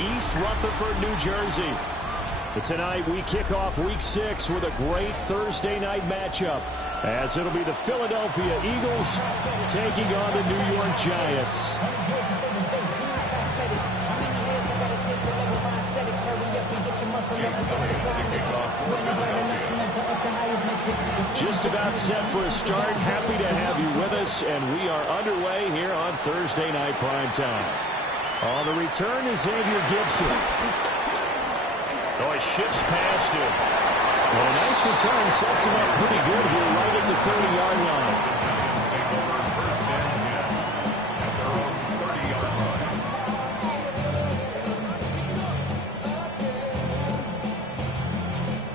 East Rutherford, New Jersey. But tonight we kick off Week 6 with a great Thursday night matchup, as it'll be the Philadelphia Eagles taking on the New York Giants. Just about set for a start. Happy to have you with us, and we are underway here on Thursday Night Primetime. On the return is Xavier Gibson. Oh, he shifts past him. Well, a nice return sets him up pretty good here right at the 30-yard line.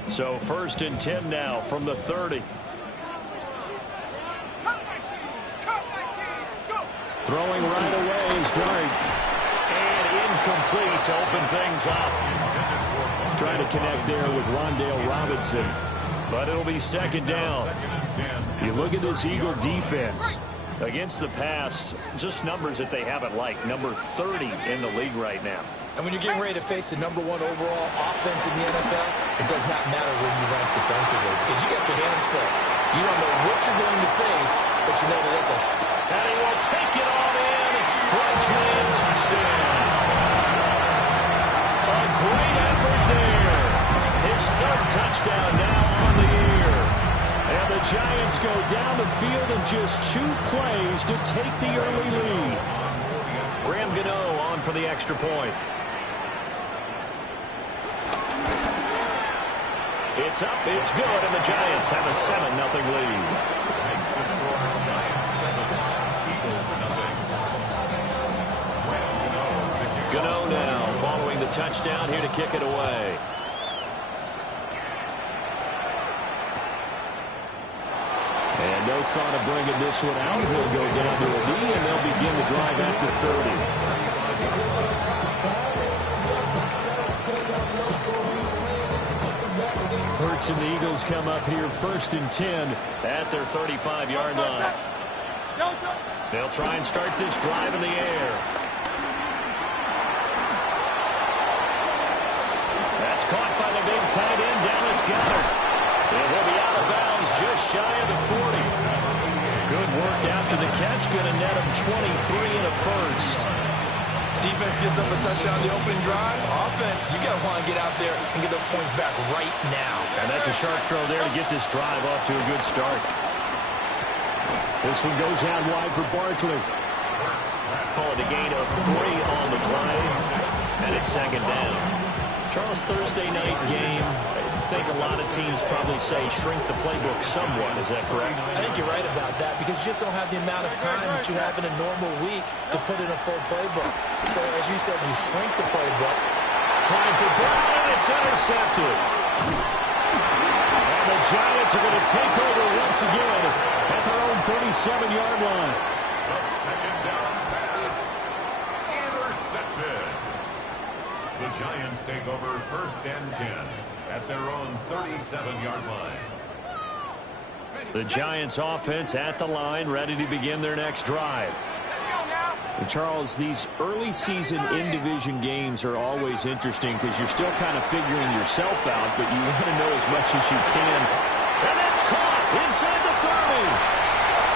So 1st and 10 now from the 30. Throwing right away is Dart. And incomplete to open things up. Trying to connect there with Rondale Robinson. But it'll be 2nd down. You look at this Eagle defense. Against the pass, just numbers that they haven't liked. Number 30 in the league right now. And when you're getting ready to face the #1 overall offense in the NFL, it does not matter where you rank defensively because you got your hands full. You don't know what you're going to face, but you know that it's a stop. And he will take it on in for a giant touchdown. A great effort there. His 3rd touchdown now on the year. And the Giants go down the field in just 2 plays to take the early lead. Graham Gano on for the extra point. It's up, it's good, and the Giants have a 7-0 lead. Gano now following the touchdown here to kick it away. And no thought of bringing this one out. He'll go down to a knee, and they'll begin the drive at the 30. Hurts and the Eagles come up here 1st and 10 at their 35-yard line. They'll try and start this drive in the air. That's caught by the big tight end, Dallas Goedert. And he'll be out of bounds just shy of the 40. Good work after the catch. Going to net him 23 and a first. Defense gives up a touchdown the opening drive. Offense, you got to want to get out there and get those points back right now. And that's a sharp throw there to get this drive off to a good start. This one goes out wide for Barkley. Call it a gain of 3 on the play. And it's 2nd down. Charles, Thursday night game. I think a lot of teams probably say shrink the playbook somewhat. Is that correct? I think you're right about that because you just don't have the amount of time that you have in a normal week to put in a full playbook. So, as you said, you shrink the playbook. Trying for Brown, and it's intercepted. And the Giants are going to take over once again at their own 37-yard line. The 2nd down pass intercepted. The Giants take over 1st and 10 at their own 37-yard line. The Giants offense at the line, ready to begin their next drive. And Charles, these early season in-division games are always interesting because you're still kind of figuring yourself out, but you want to know as much as you can. And it's caught inside the 30.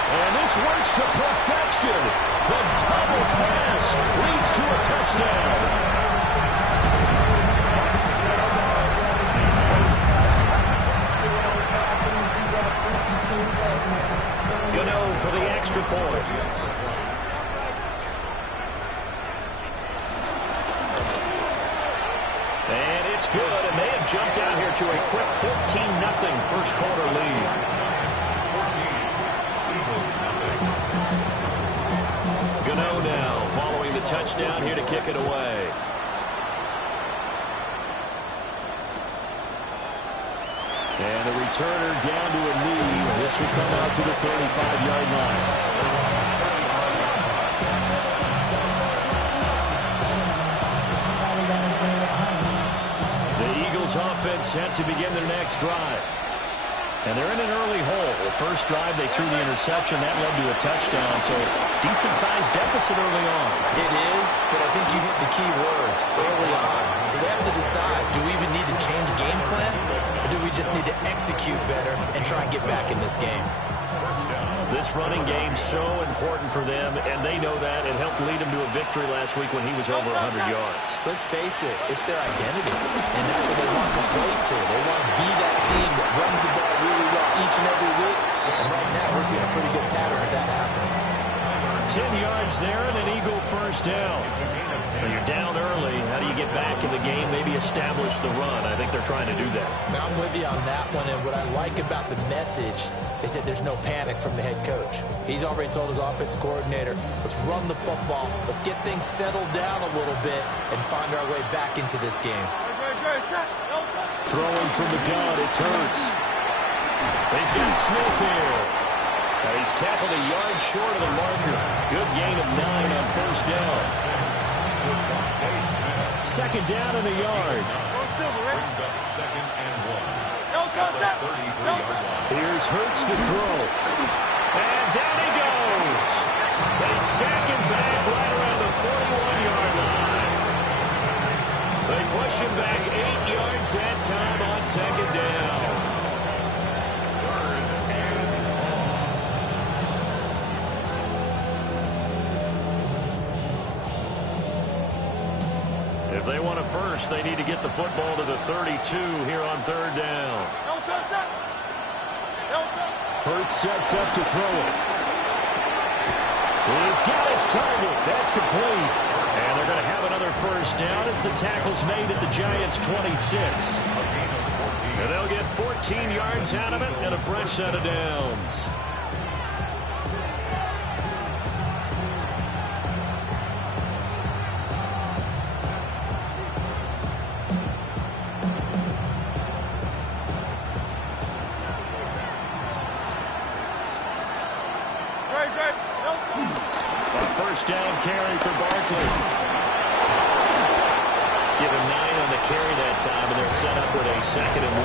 And this works to perfection. The double pass leads to a touchdown. Gano for the extra point. And it's good, and they have jumped out here to a quick 14-0 first quarter lead. Gano now following the touchdown here to kick it away. And a returner down to a knee. This will come out to the 35-yard line. The Eagles offense set to begin their next drive. And they're in an early hole. The first drive, they threw the interception. That led to a touchdown. So decent-sized deficit early on. It is, but I think you hit the key words early on. So they have to decide, do we even need to change game plan, or do we just need to execute better and try and get back in this game? This running game so important for them, and they know that. It helped lead them to a victory last week when he was over 100 yards. Let's face it, it's their identity, and that's what they want to play to. They want to be that team that runs the ball really well each and every week, and right now we're seeing a pretty good pattern of that happening. 10 yards there and an Eagle first down. When you're down early, how do you get back in the game, maybe establish the run? I think they're trying to do that. Now, I'm with you on that one, and what I like about the message is that there's no panic from the head coach. He's already told his offensive coordinator, let's run the football, let's get things settled down a little bit and find our way back into this game. Throwing from the gun, it's Hurts. He's got Smith here. He's tackled a yard short of the marker. Good gain of 9 on first down. Second down and a yard. Brings up 2nd and 1. At the 33-yard line. Here's Hurts to throw. And down he goes. They sack him back right around the 41-yard line. They push him back 8 yards that time on second down. If they want a first, they need to get the football to the 32 here on third down. Hurts sets up to throw it. He's got his target. That's complete. And they're going to have another first down as the tackle's made at the Giants' 26. And they'll get 14 yards out of it and a fresh set of downs. Down carry for Barkley. Give him 9 on the carry that time, and they're set up with a 2nd and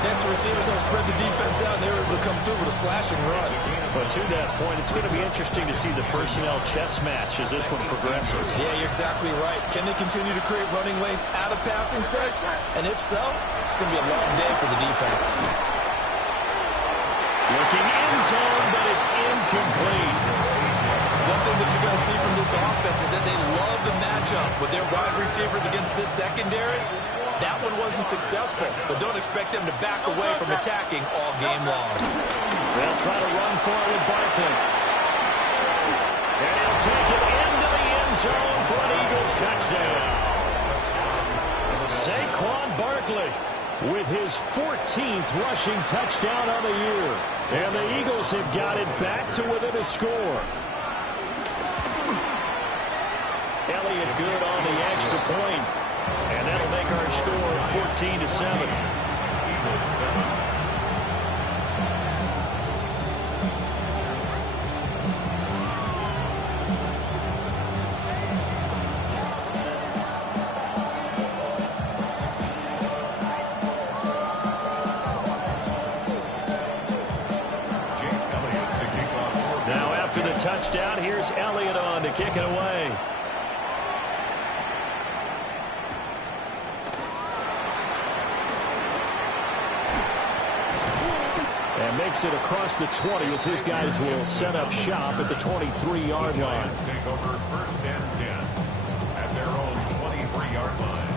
1. Next, the receivers don't spread the defense out, and they're able to come through with a slashing run. But to that point, it's going to be interesting to see the personnel chess match as this one progresses. Yeah, you're exactly right. Can they continue to create running lanes out of passing sets? And if so, it's going to be a long day for the defense. Looking end zone, but it's incomplete. One thing that you're going to see from this offense is that they love the matchup with their wide receivers against this secondary. That one wasn't successful, but don't expect them to back away from attacking all game long. They'll try to run for it with Barkley. And he'll take it into the end zone for an Eagles touchdown. Saquon Barkley with his 14th rushing touchdown of the year. And the Eagles have got it back to within a score. Elliott good on the extra point, and that'll make our score 14-7. Eagles 7. Now after the touchdown, here's Elliott on to kick it away. And makes it across the 20 as his guys will set up shop at the 23-yard line. Take over 1st and 10 at their own 23-yard line.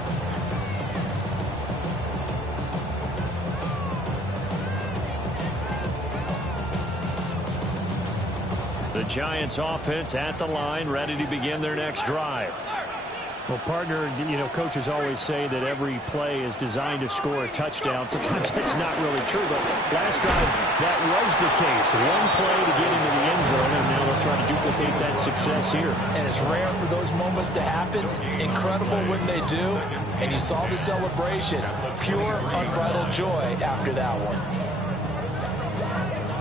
The Giants offense at the line, ready to begin their next drive. Well, partner, you know, coaches always say that every play is designed to score a touchdown. Sometimes that's not really true, but last drive, that was the case. One play to get into the end zone, and now they'll try to duplicate that success here. And it's rare for those moments to happen. Incredible when they do. And you saw the celebration. Pure, unbridled joy after that one.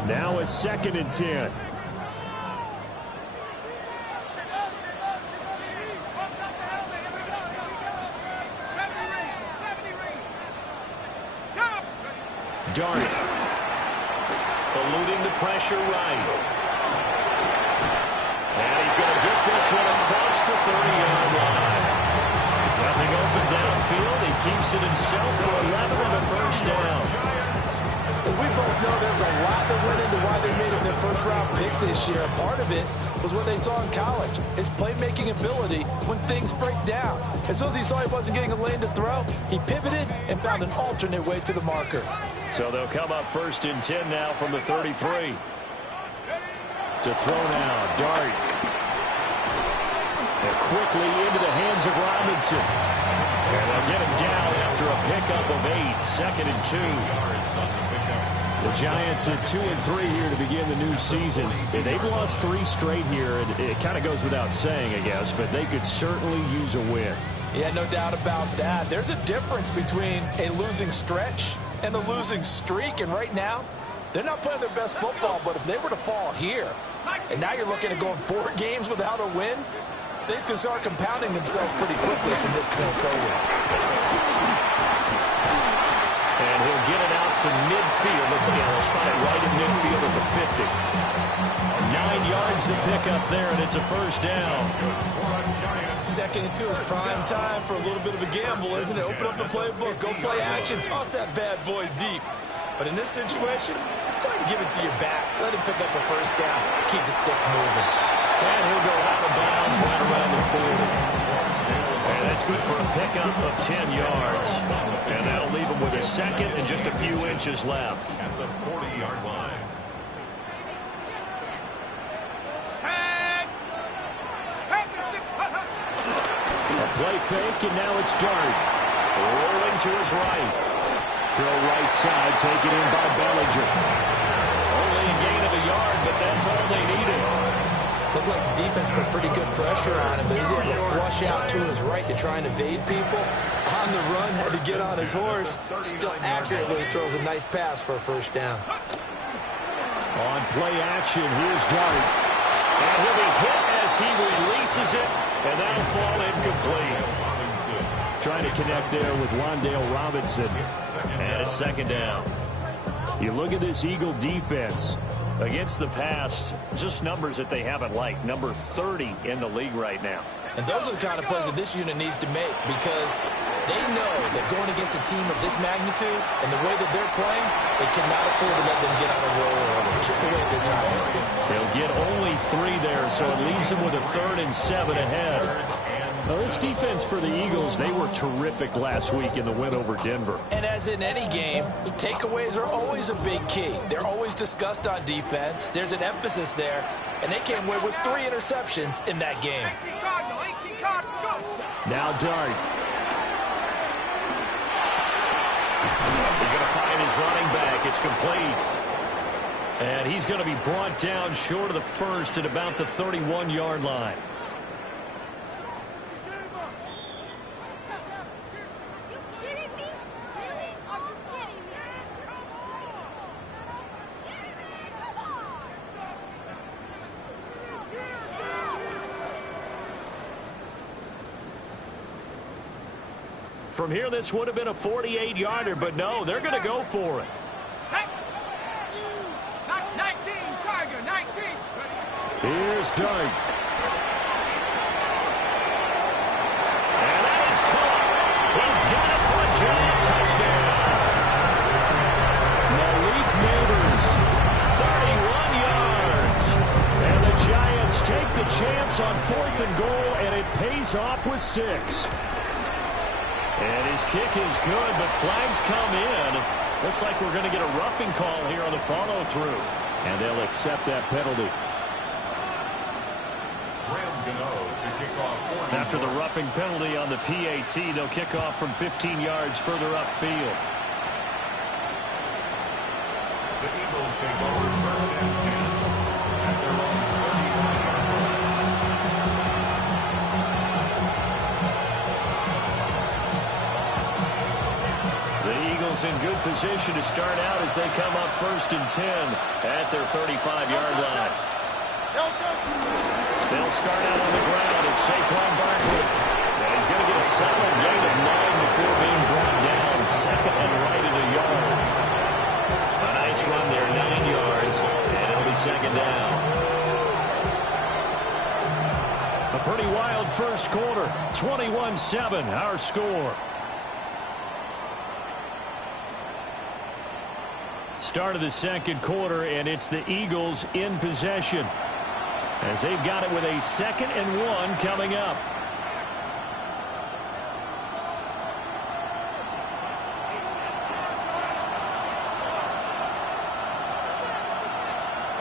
Now it's 2nd and 10. Dart. Eluding the pressure right. And he's going to get this one across the 30-yard line. Nothing keeps it himself for 11 and a first down. We both know there's a lot that went into why they made him their first-round pick this year. Part of it was what they saw in college, his playmaking ability when things break down. As soon as he saw he wasn't getting a lane to throw, he pivoted and found an alternate way to the marker. So they'll come up 1st and 10 now from the 33. To throw now, Dart. And quickly into the hands of Robinson. And they'll get him down after a pickup of 8, 2nd and 2. The Giants at 2-3 here to begin the new season. They've lost 3 straight here, and it kind of goes without saying, I guess, but they could certainly use a win. Yeah, no doubt about that. There's a difference between a losing stretch and a losing streak, and right now, they're not playing their best football, but if they were to fall here, and now you're looking at going 4 games without a win, things can start compounding themselves pretty quickly from this point forward. And he'll get it out to midfield. Let's again, he'll spot it right in midfield at the 50. 9 yards to pick up there, and it's a first down. 2nd and 2 is prime time for a little bit of a gamble, isn't it? Open up the playbook, go play action, toss that bad boy deep. But in this situation, go ahead and give it to your back. Let him pick up a first down. Keep the sticks moving. And he'll go out of bounds right around the 40. And that's good for a pickup of 10 yards. And that'll leave him with a 2nd and just a few inches left. At the 40-yard line. A play fake, and now it's Dart. Rolling to his right. Throw right side, taken in by Bellinger. Only a gain of a yard, but that's all they needed. Looked like the defense put pretty good pressure on him, but he's able to flush out to his right to try and evade people. On the run, had to get on his horse. Still accurately throws a nice pass for a first down. On play action, here's Dart. And he'll be hit as he releases it, and that'll fall incomplete. Trying to connect there with Wan'Dale Robinson. And it's 2nd down. You look at this Eagle defense. Against the pass, just numbers that they haven't liked. Number 30 in the league right now. And those are the kind of plays that this unit needs to make because they know that going against a team of this magnitude and the way that they're playing, they cannot afford to let them get on a roll or chip away at their time. They'll get only 3 there, so it leaves them with a 3rd and 7 ahead. Now, this defense for the Eagles, they were terrific last week in the win over Denver. And as in any game, takeaways are always a big key. They're always discussed on defense. There's an emphasis there, and they came away with 3 interceptions in that game. Now Dart. He's going to find his running back. It's complete. And he's going to be brought down short of the 1st at about the 31-yard line. From here, this would have been a 48-yarder, but no, they're going to go for it. 19, Tiger, 19. Here's Dart. And that is caught. He's got it for a giant touchdown. Malik Neighbors, 31 yards. And the Giants take the chance on 4th and goal, and it pays off with 6. And his kick is good, but flags come in. Looks like we're going to get a roughing call here on the follow-through. And they'll accept that penalty. After the roughing penalty on the PAT, they'll kick off from 15 yards further upfield. The Eagles take over 1st and 10 at their own 35-yard In good position to start out as they come up 1st and 10 at their 35-yard line. They'll start out on the ground. It's Saquon Barkley. And he's going to get a solid gain of 9 before being brought down 2nd and right at a yard. A nice run there, 9 yards, and it'll be 2nd down. A pretty wild first quarter, 21-7 our score. Start of the second quarter, and it's the Eagles in possession as they've got it with a 2nd and 1 coming up.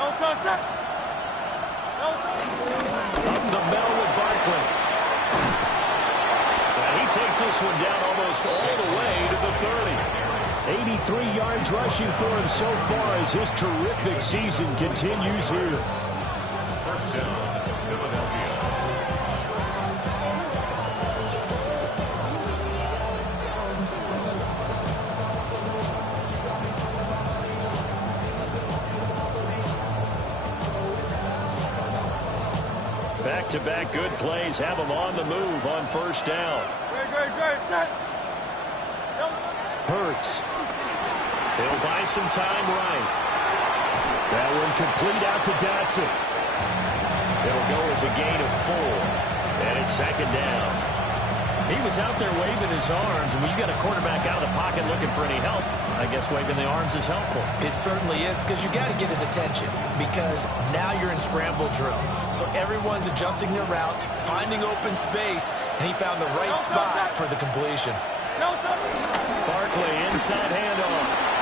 Up the middle with Barkley. And he takes this one down almost all the way to the 30. 83 yards rushing for him so far as his terrific season continues here. First down, Philadelphia. Back-to-back good plays have him on the move on first down. Hurts. He'll buy some time right. That one complete out to Dotson. It'll go as a gain of 4. And it's 2nd down. He was out there waving his arms, and when you got a quarterback out of the pocket looking for any help, I guess waving the arms is helpful. It certainly is, because you got to get his attention, because now you're in scramble drill. So everyone's adjusting their routes, finding open space, and he found the right spot for the completion. Barkley inside handoff.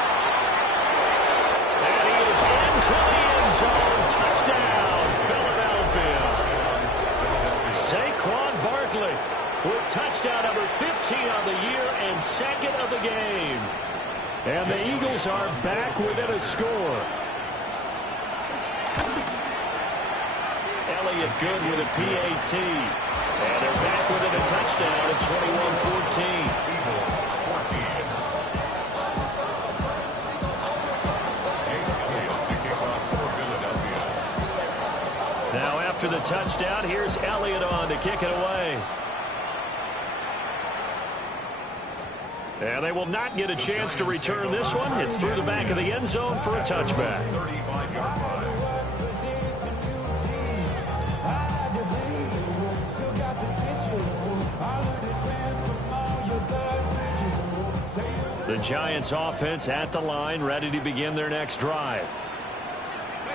And he is into the end zone. Touchdown, Philadelphia. Saquon Barkley with touchdown number 15 on the year and 2nd of the game. And the Eagles are back within a score. Elliott good with a PAT. And they're back within a touchdown at 21-14. Eagles 14. Elliott to kick off for Philadelphia. Now after the touchdown, here's Elliott on to kick it away. And they will not get a chance to return this one. It's through the back of the end zone for a touchback. 35-yard line. The Giants offense at the line, ready to begin their next drive.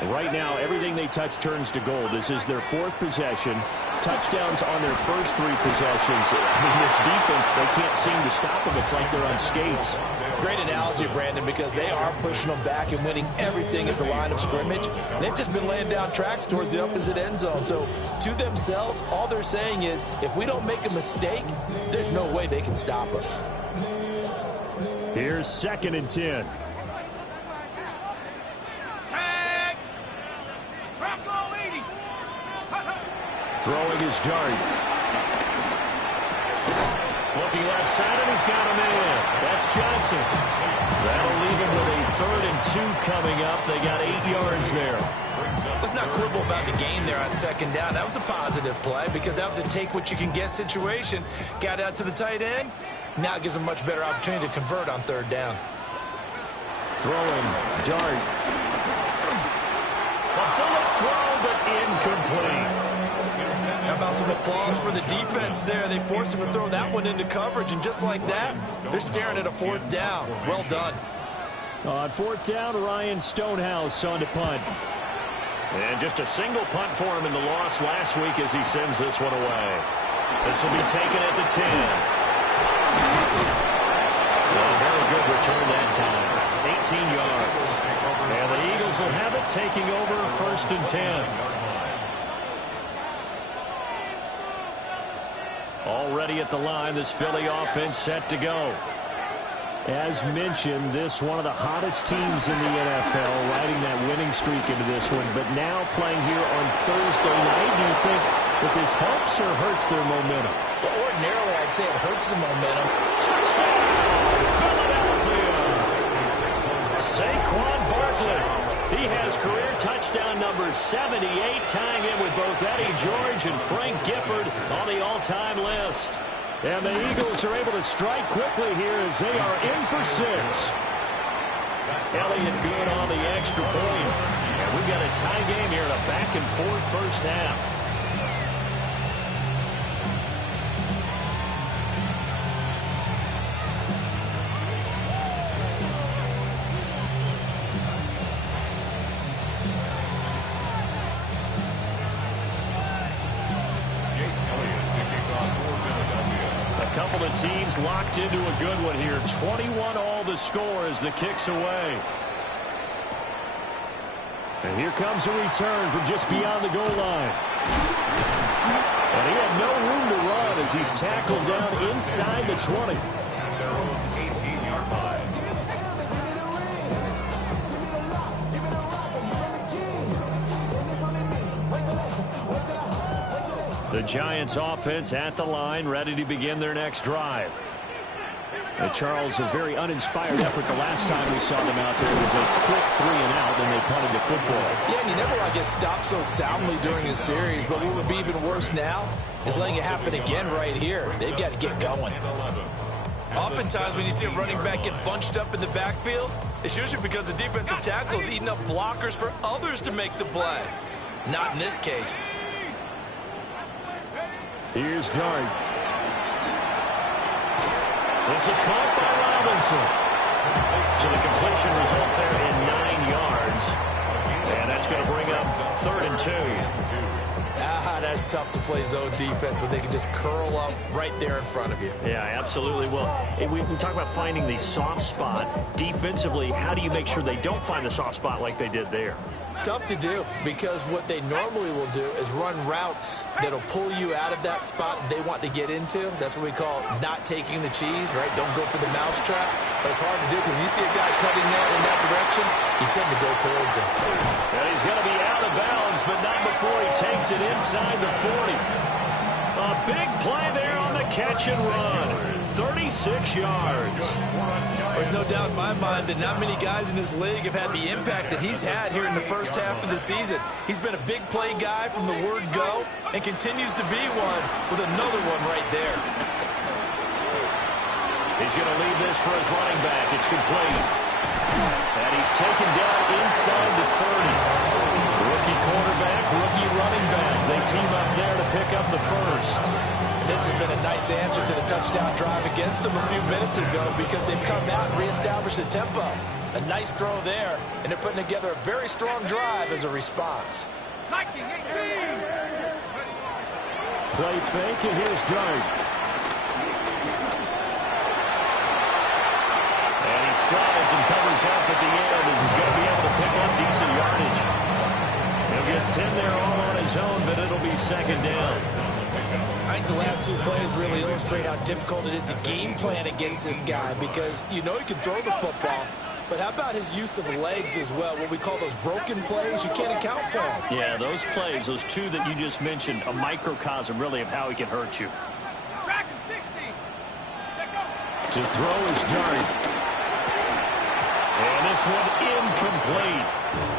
Right now, everything they touch turns to gold. This is their 4th possession. Touchdowns on their first 3 possessions. I mean, this defense, they can't seem to stop them. It's like they're on skates. Great analogy, Brandon, because they are pushing them back and winning everything at the line of scrimmage. They've just been laying down tracks towards the opposite end zone. So to themselves, all they're saying is, if we don't make a mistake, there's no way they can stop us. Here's 2nd and 10. Throwing his dart. Looking left side, and he's got him in. That's Johnson. That'll leave him with a 3rd and 2 coming up. They got 8 yards there. Let's not quibble about the game there on 2nd down. That was a positive play because that was a take-what-you-can-get situation. Got out to the tight end. Now it gives them a much better opportunity to convert on 3rd down. Throwing, dart. A bullet throw, but incomplete. How about some applause for the defense there? They forced him to throw that one into coverage, and just like that, they're staring at a 4th down. Well done. On 4th down, Ryan Stonehouse on to punt. And just a single punt for him in the loss last week as he sends this one away. This will be taken at the 10. Well, very good return that time. 18 yards. And the Eagles will have it, taking over 1st and 10. Already at the line, this Philly offense set to go. As mentioned, this one of the hottest teams in the NFL, riding that winning streak into this one, but now playing here on Thursday night. Do you think that this helps or hurts their momentum? Well, ordinarily, I'd say it hurts the momentum. Touchdown, Philadelphia! Saquon Barkley. He has career touchdown number 78, tying in with both Eddie George and Frank Gifford on the all-time list. And the Eagles are able to strike quickly here as they are in for 6. Elliott good on the extra point. And we've got a tie game here in a back-and-forth first half. Couple of teams locked into a good one here. 21 all the score as the kick's away. And here comes a return from just beyond the goal line. And he had no room to run as he's tackled down inside the 20. Their own 18-yard line. The Giants offense at the line, ready to begin their next drive. Charles, a very uninspired effort the last time we saw them out there. It was a quick 3 and out, and they punted the football. Yeah, and you never want to get stopped so soundly during a series, but what would be even worse now is letting it happen again right here. They've got to get going. Oftentimes when you see a running back get bunched up in the backfield, it's usually because the defensive tackle is eating up blockers for others to make the play. Not in this case. Here's Dart. This is caught by Robinson. So the completion results there in 9 yards. And that's going to bring up 3rd and 2. That's tough to play zone defense when they can just curl up right there in front of you. Yeah, absolutely. Well, we talk about finding the soft spot. Defensively, how do you make sure they don't find the soft spot like they did there? Tough to do, because what they normally will do is run routes that'll pull you out of that spot they want to get into. That's what we call not taking the cheese, right? Don't go for the mousetrap. But it's hard to do because when you see a guy cutting that in that direction, you tend to go towards him. And he's going to be out of bounds, but not before he takes it inside the 40. A big play there on the catch and run. 36 yards. There's no doubt in my mind that not many guys in this league have had the impact that he's had here in the first half of the season. He's been a big play guy from the word go and continues to be one with another one right there. He's going to leave this for his running back. It's complete. And he's taken down inside the 30. Rookie quarterback, rookie running back. They team up there to pick up the first. This has been a nice answer to the touchdown drive against them a few minutes ago because they've come out and reestablished the tempo. A nice throw there, and they're putting together a very strong drive as a response. 19, 18. Play fake, and here's Dart. And he slides and covers up at the end as he's going to be able to pick up decent yardage. He'll get 10 there all on his own, but it'll be 2nd down. I think the last 2 plays really illustrate how difficult it is to game plan against this guy because you know he can throw the football, but how about his use of legs as well? What we call those broken plays, you can't account for them. Yeah, those plays, those 2 that you just mentioned, a microcosm really of how he can hurt you. Track him, 60. To throw is Dart. And this one incomplete.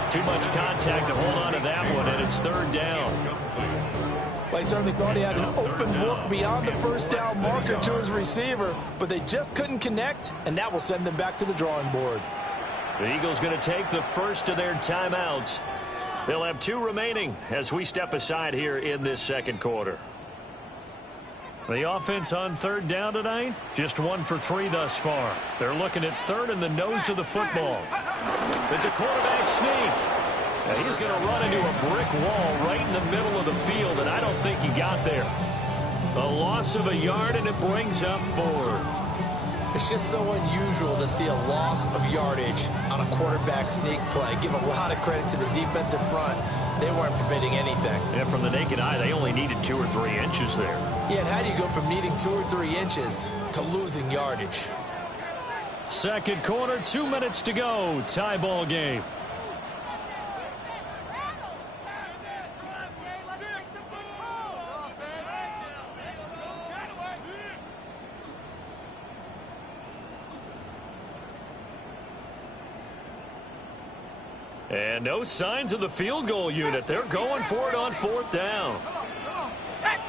Too much contact to hold on to that one, and it's 3rd down. Well, he certainly thought he had an open look beyond the first down marker to his receiver, but they just couldn't connect, and that will send them back to the drawing board. The Eagles going to take the first of their timeouts. They'll have 2 remaining as we step aside here in this 2nd quarter. The offense on 3rd down tonight, just 1 for 3 thus far. They're looking at 3rd in the nose of the football. It's a quarterback sneak. And he's going to run into a brick wall right in the middle of the field, and I don't think he got there. A loss of a yard, and it brings up 4th. It's just so unusual to see a loss of yardage on a quarterback sneak play. Give a lot of credit to the defensive front. They weren't permitting anything. Yeah, from the naked eye, they only needed 2 or 3 inches there. Yeah, and how do you go from needing 2 or 3 inches to losing yardage? 2nd quarter, 2 minutes to go. Tie ball game. And no signs of the field goal unit. They're going for it on 4th down. Set.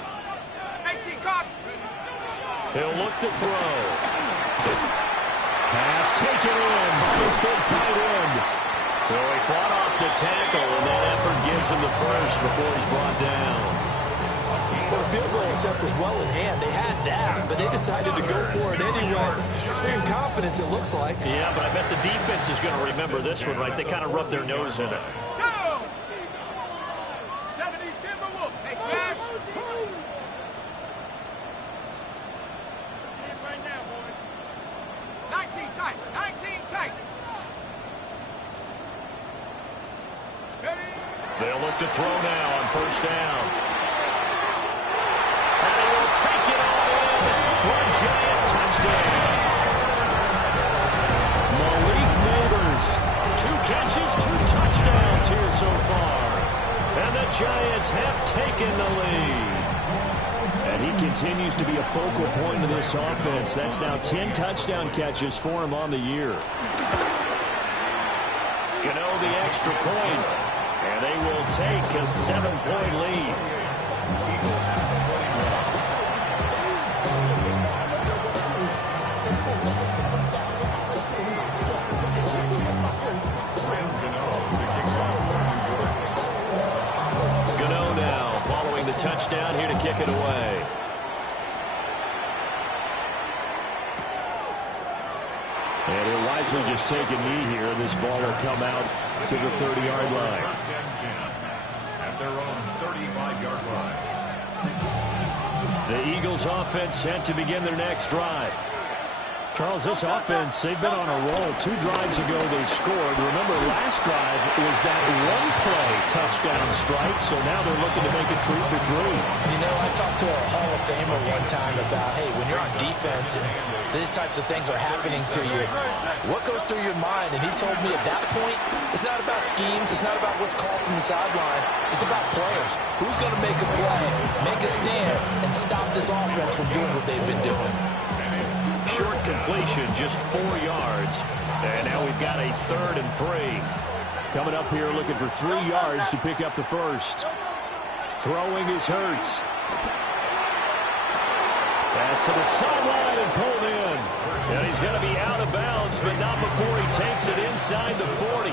18, copy. He'll look to throw. Pass taken in by his big tight end. So he fought off the tackle, and that effort gives him the first before he's brought down. Well, the field goal attempt was well in hand. They had that, but they decided to go for it anyway. Extreme confidence, it looks like. Yeah, but I bet the defense is going to remember this one, right? They kind of rubbed their nose in it. Go. 70 Timberwolf. Hey, Smash. tight. 19 tight. Steady. They'll look to throw now on first down. And he will take it all in for a giant touchdown. Malik Neighbors, 2 catches, 2 touchdowns here so far. And the Giants have taken the lead. And he continues to be a focal point of this offense. That's now 10 touchdown catches for him on the year. Gano the extra point. And they will take a 7-point lead. Gano now following the touchdown here to kick it away. And he'll wisely just take a knee here. This ball will come out to the 30-yard line. First and 10 at their own 35-yard line. The Eagles offense set to begin their next drive. Charles, this offense, they've been on a roll. 2 drives ago they scored. Remember, last drive was that one-play touchdown strike, so now they're looking to make it 3 for 3. You know, I talked to a Hall of Famer one time about, hey, when you're on defense and these types of things are happening to you, what goes through your mind? And he told me at that point, it's not about schemes, it's not about what's called from the sideline, it's about players. Who's going to make a play, make a stand, and stop this offense from doing what they've been doing? Short completion, just 4 yards. And now we've got a 3rd and 3. Coming up here looking for 3 yards to pick up the first. Throwing is Hurts. Pass to the sideline and pulled in. And he's going to be out of bounds, but not before he takes it inside the 40.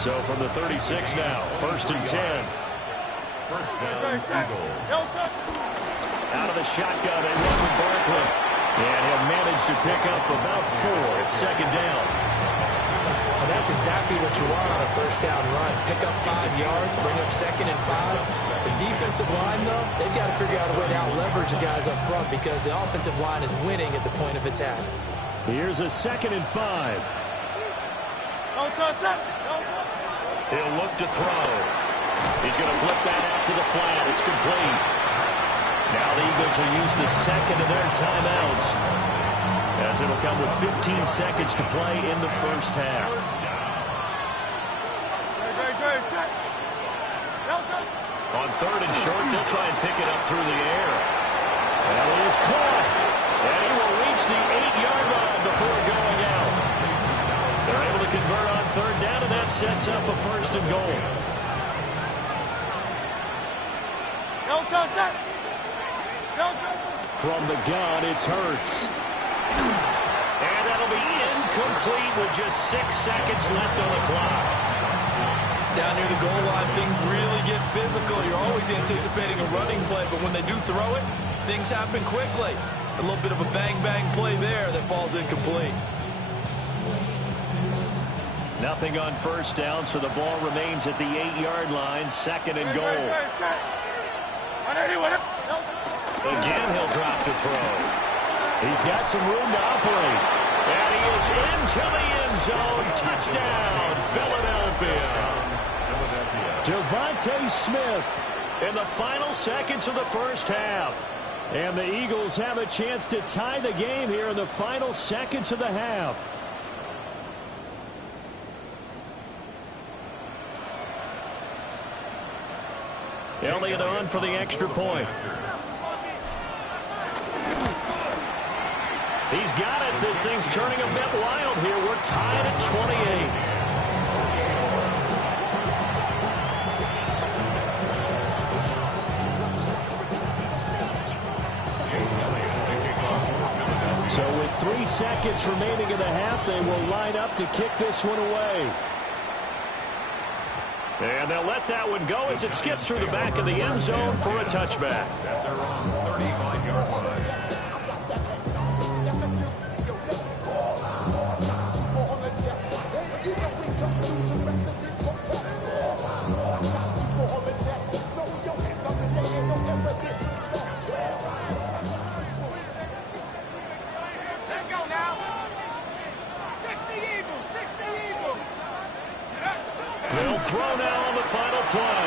So from the 36 now, 1st and 10. First down, Eagles. Out of the shotgun, they run with Barkley. And he'll manage to pick up about 4. It's 2nd down. And that's exactly what you want on a first down run. Pick up 5 yards, bring up 2nd and 5. The defensive line, though, they've got to figure out a way to out-leverage the guys up front because the offensive line is winning at the point of attack. Here's a 2nd and 5. He'll look to throw. He's going to flip that out to the flat. It's complete. Now the Eagles will use the 2nd of their timeouts, as it'll come with 15 seconds to play in the first half. On 3rd and short, they'll try and pick it up through the air. And it is caught. And he will reach the 8-yard line before going out. They're able to convert on 3rd down, and that sets up a 1st and goal. From the gun, it's Hurts. And that'll be incomplete with just 6 seconds left on the clock. Down near the goal line, things really get physical. You're always anticipating a running play, but when they do throw it, things happen quickly. A little bit of a bang-bang play there that falls incomplete. Nothing on 1st down, so the ball remains at the 8-yard line, 2nd and goal. Again, he'll drop to throw. He's got some room to operate. And he is into the end zone. Touchdown, Philadelphia. Devontae Smith in the final seconds of the first half. And the Eagles have a chance to tie the game here in the final seconds of the half. Elliott on for the extra point. He's got it. This thing's turning a bit wild here. We're tied at 28. So with 3 seconds remaining in the half, they will line up to kick this one away. And they'll let that one go as it skips through the back of the end zone for a touchback. At their own 35-yard line. They'll throw now on the final play.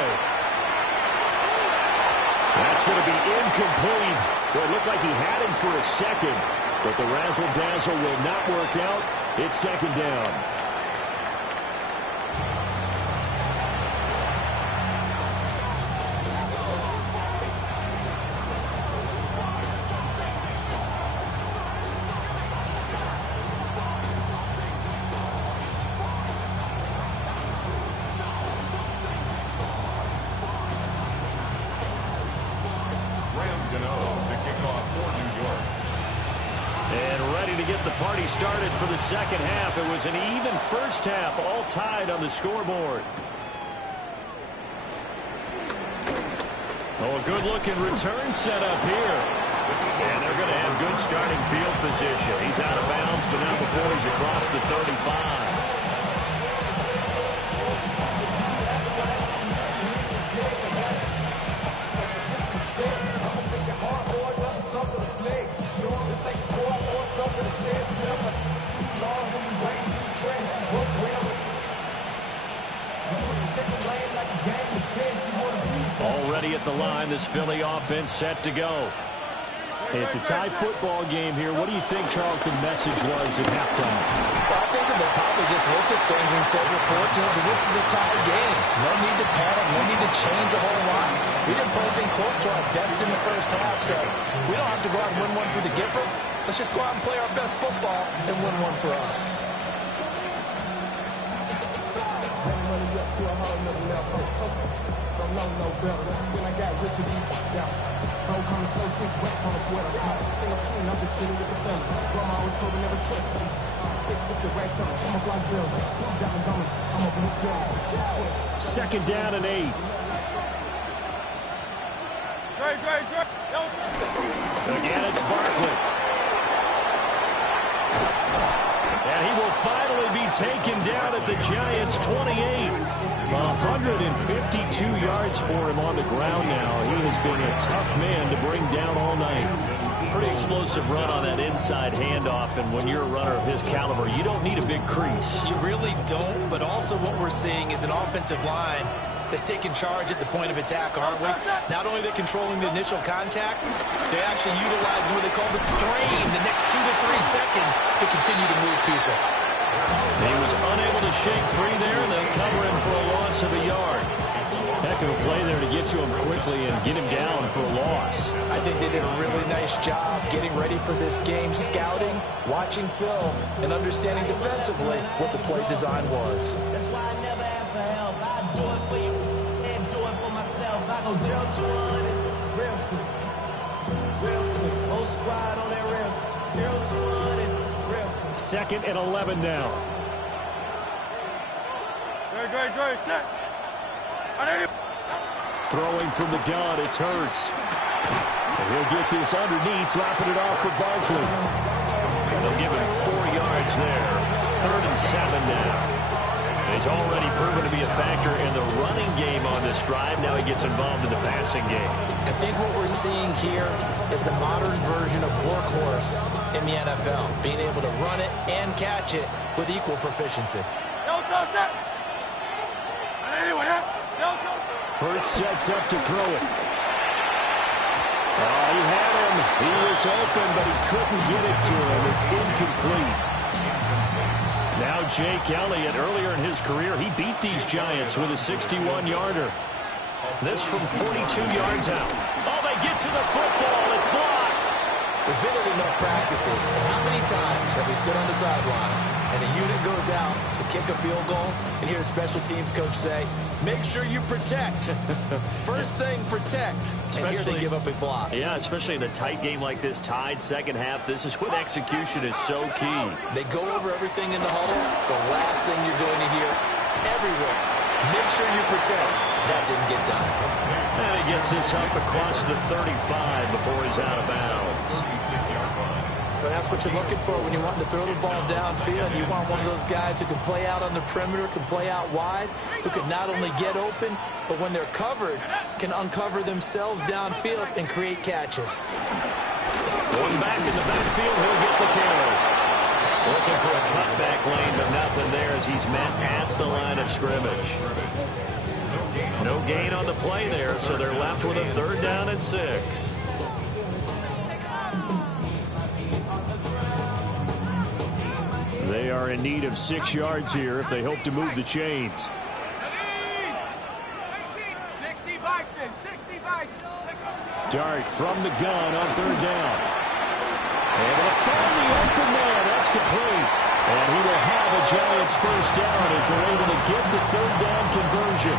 That's going to be incomplete. Well, it looked like he had him for a second, but the razzle-dazzle will not work out. It's second down. Started for the second half. It was an even first half, all tied on the scoreboard. Oh, a good-looking return set up here. And they're going to have good starting field position. He's out of bounds, but not before he's across the 35. Already at the line, this Philly offense set to go. It's a tie football game here. What do you think, Charles, the message was at halftime? Well, I think that they probably just looked at things and said, we're fortunate that this is a tie game. No need to panic, no need to change a whole lot. We didn't play anything close to our best in the first half, so we don't have to go out and win one for the Gipper. Let's just go out and play our best football and win one for us. No better. When I got rich and down. Bro, coming slow, 6 racks on a sweater. Think I'm cheating, I'm just shitting with the fellas. Grandma always told me never trust these. Spit 60 racks on me. I'm a block bills. Diamonds on me. I'm a blue bill. Second down and 8. Great. Again, it's Barkley. And he will finally be taken down at the Giants' 28. 152 yards for him on the ground now. He has been a tough man to bring down all night. Pretty explosive run on that inside handoff, and when you're a runner of his caliber, you don't need a big crease. You really don't, but also what we're seeing is an offensive line that's taking charge at the point of attack, aren't we? Not only are they controlling the initial contact, they're actually utilizing what they call the strain, the next 2 to 3 seconds to continue to move people. He was unable to shake free there, and they'll cover him for a loss of a yard. Heck of a play there to get to him quickly and get him down for a loss. I think they did a really nice job getting ready for this game, scouting, watching film, and understanding defensively what the play design was. That's why I never ask for help. I do it for you and do it for myself. I go 0 to 100 real quick. Whole squad on that real quick. 0 to 100 real quick. Second and 11 now. Great. Set. Throwing from the gun, it's Hurts. And he'll get this underneath, dropping it off for Barkley. And they'll give him 4 yards there. 3rd and 7 now. He's already proven to be a factor in the running game on this drive. Now he gets involved in the passing game. I think what we're seeing here is the modern version of workhorse in the NFL, being able to run it and catch it with equal proficiency. Hurts sets up to throw it. Oh, he had him. He was open, but he couldn't get it to him. It's incomplete. Now Jake Elliott, earlier in his career, he beat these Giants with a 61-yarder. This from 42 yards out. Oh, they get to the football. It's blocked. We've been at enough practices, and how many times have we stood on the sidelines and a unit goes out to kick a field goal and hear the special teams coach say, make sure you protect. First thing, protect. And here they give up a block. Yeah, especially in a tight game like this, tied second half. This is when execution is so key. They go over everything in the huddle. The last thing you're going to hear everywhere, make sure you protect. That didn't get done. And he gets this up across the 35 before he's out of bounds. But that's what you're looking for when you want to throw the ball downfield. You want one of those guys who can play out on the perimeter, can play out wide, who can not only get open, but when they're covered, can uncover themselves downfield and create catches. Going back in the backfield, he'll get the carry. Looking for a cutback lane, but nothing there as he's met at the line of scrimmage. No gain on the play there, so they're left with a 3rd down and 6. They are in need of 6 yards here if they hope to move the chains. Dart from the gun on 3rd down. Able to find the open man. That's complete. And he will have a Giants 1st down as they're able to get the 3rd down conversion.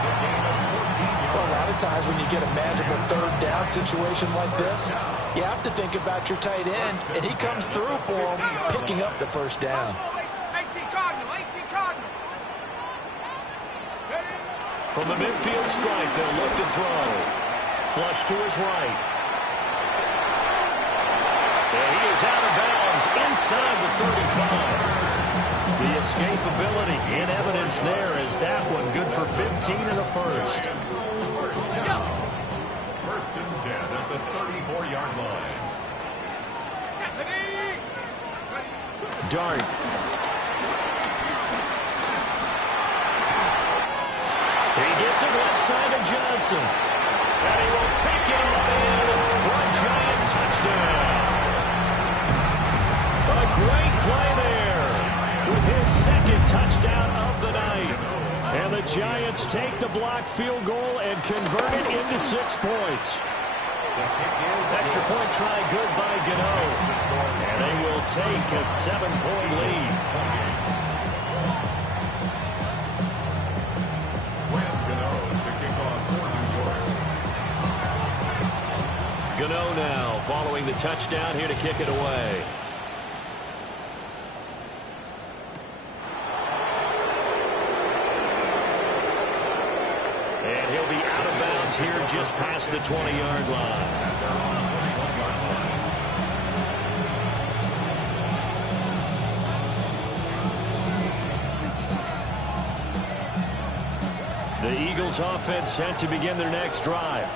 Well, a lot of times when you get a manageable 3rd down situation like this, you have to think about your tight end, and he comes through for him, picking up the 1st down. From the midfield stripe, they'll look to throw. Flush to his right. And he is out of bounds inside the 35. The escapability in evidence there as that one good for 15 and a 1st. 1st and 10 at the 34-yard line. Dart. He gets it left side of Johnson. And he will take it away for a Giant touchdown. A great play there with his 2nd touchdown of the night. And the Giants take the block field goal and convert it into 6 points. Extra point try good by Gano. And they will take a 7-point lead. Gano now following the touchdown here to kick it away. And he'll be out of bounds here just past the 20-yard line. The Eagles offense set to begin their next drive.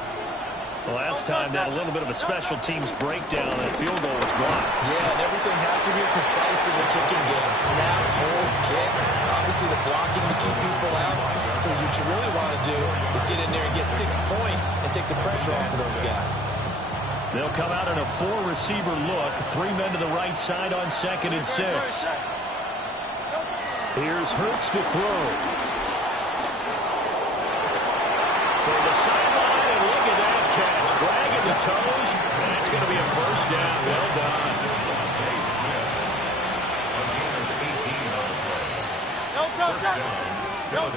Last time, that a little bit of a special teams breakdown, and a field goal was blocked. Yeah, and everything has to be precise in the kicking game. Snap, hold, kick. Obviously, the blocking to keep people out. So what you really want to do is get in there and get 6 points and take the pressure off of those guys. They'll come out in a 4-receiver look. 3 men to the right side on 2nd and 6. Here's Hurts to throw. Toward the sideline, and look at that catch. Dragging the toes, and it's going to be a 1st down. Well done. They'll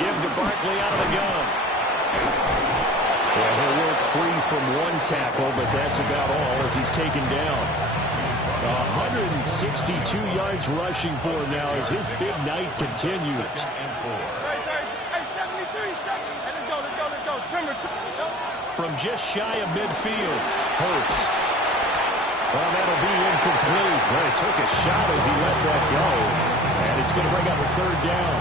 give to Barkley out of the gun. Yeah, he'll work free from 1 tackle, but that's about all as he's taken down. 162 yards rushing for him now as his big night continues. From just shy of midfield, Hurts. Well, that'll be incomplete. Well, he took a shot as he let that go. And it's going to bring up a 3rd down.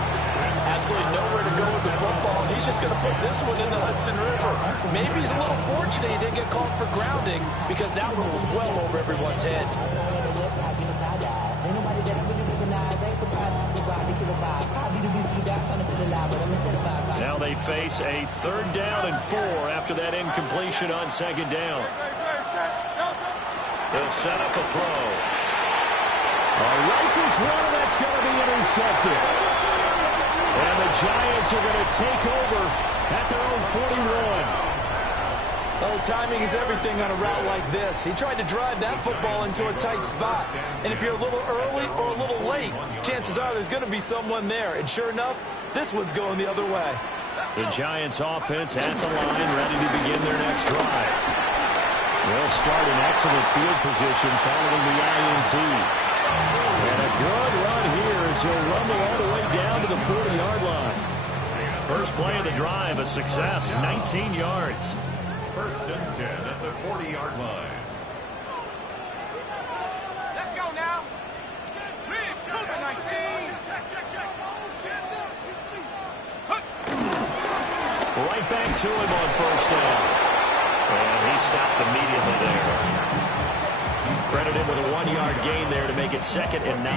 Absolutely nowhere to go with the football. He's just going to put this one in the Hudson River. Maybe he's a little fortunate he didn't get called for grounding because that one was well over everyone's head. Now they face a 3rd down and 4 after that incompletion on 2nd down. They'll set up a throw. Rifles one, and that's going to be intercepted. And the Giants are going to take over at their own 41. Oh, timing is everything on a route like this. He tried to drive that football into a tight spot. And if you're a little early or a little late, chances are there's going to be someone there. And sure enough, this one's going the other way. The Giants offense at the line, ready to begin their next drive. They'll start in excellent field position following the INT. And a good run here as he'll rumble all the way down to the 40-yard line. First play of the drive, a success, 19 yards. 1st and 10 at the 40-yard line. Let's go now. Right back to him on 1st down. And he stopped immediately there. Credit him with a 1-yard gain there to make it 2nd and 9.